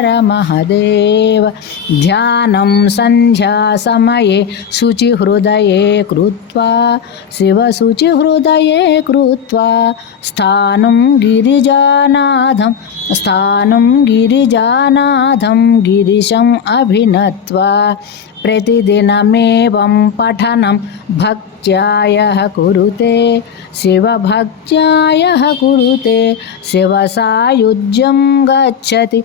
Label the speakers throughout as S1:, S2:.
S1: हर महदेव ध्यानं सन्ध्यासमये शुचिहृदये कृत्वा, शिवशुचिहृदये कृत्वा, स्थानं गिरिजानाथं स्थानं गिरिजानाथं गिरिशम् अभिनत्वा, प्रतिदिनमेवं पठनं भक्त्यायः कुरुते, शिवभक्त्यायः कुरुते, शिवसायुज्यं गच्छति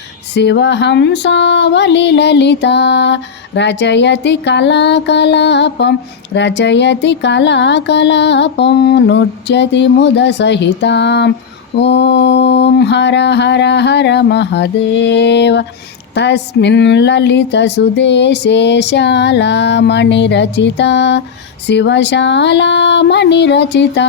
S1: शिवहंसावलिललिता रचयति कलाकलापं रचयति कलाकलापं नृत्यति मुदसहिताम् ॐ हर हर हर महदेव तस्मिन् ललितसुदेशे शालामणिरचिता शिवशालामणिरचिता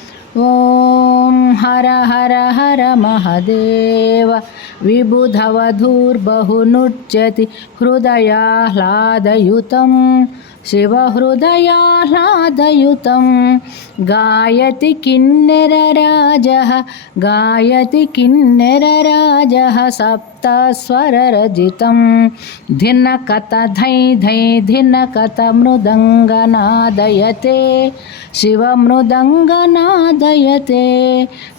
S1: ॐ हर हर हर महदेव विबुधवधूर्बहुनुच्यति हृदयाह्लादयुतं शिवहृदयाह्लादयुतं गायति किन्नरराजः गायति किन्नरराजः सप्तस्वररजितं धिनकत धै धै धिनकत मृदङ्गनादयते शिवमृदङ्गनादयते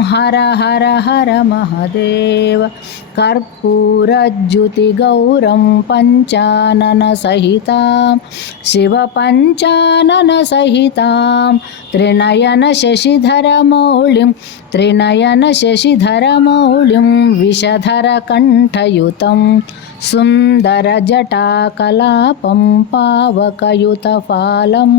S1: हर हर हर महदेव। कर्पूरज्युतिगौरं पञ्चाननसहितां शिवपञ्चाननसहितां त्रिनयनशशिधरमौलिं त्रिनयनशशिधरमौलिं विषधरकण्ठयुतं सुन्दरजटाकलापं पावकयुतफालम्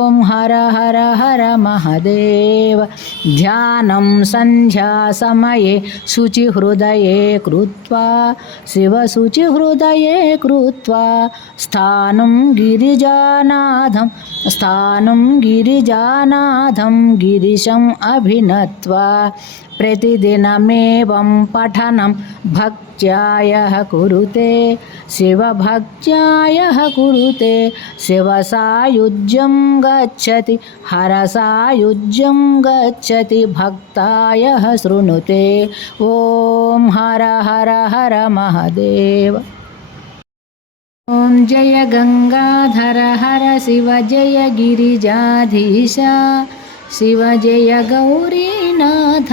S1: ॐ हर हर हर महदेव। ध्यानं सन्ध्यासमये शुचिहृदये कृत्वा शिवशुचिहृदये कृत्वा, स्थानं गिरिजानाथं स्थानं गिरिजानाथं गिरिशम् अभिनत्वा, प्रतिदिनमेवं पठनं भक्त्यायः कुरुते, शिवभक्त्यायः कुरुते, शिवसायुज्यं गच्छति, हरसायुज्यं गच्छति, भक्तायः शृणुते। ॐ हर हर हर महदेव। ॐ जय गङ्गाधर हर शिव जय गिरिजाधीश, शिव जय गौरीनाथ।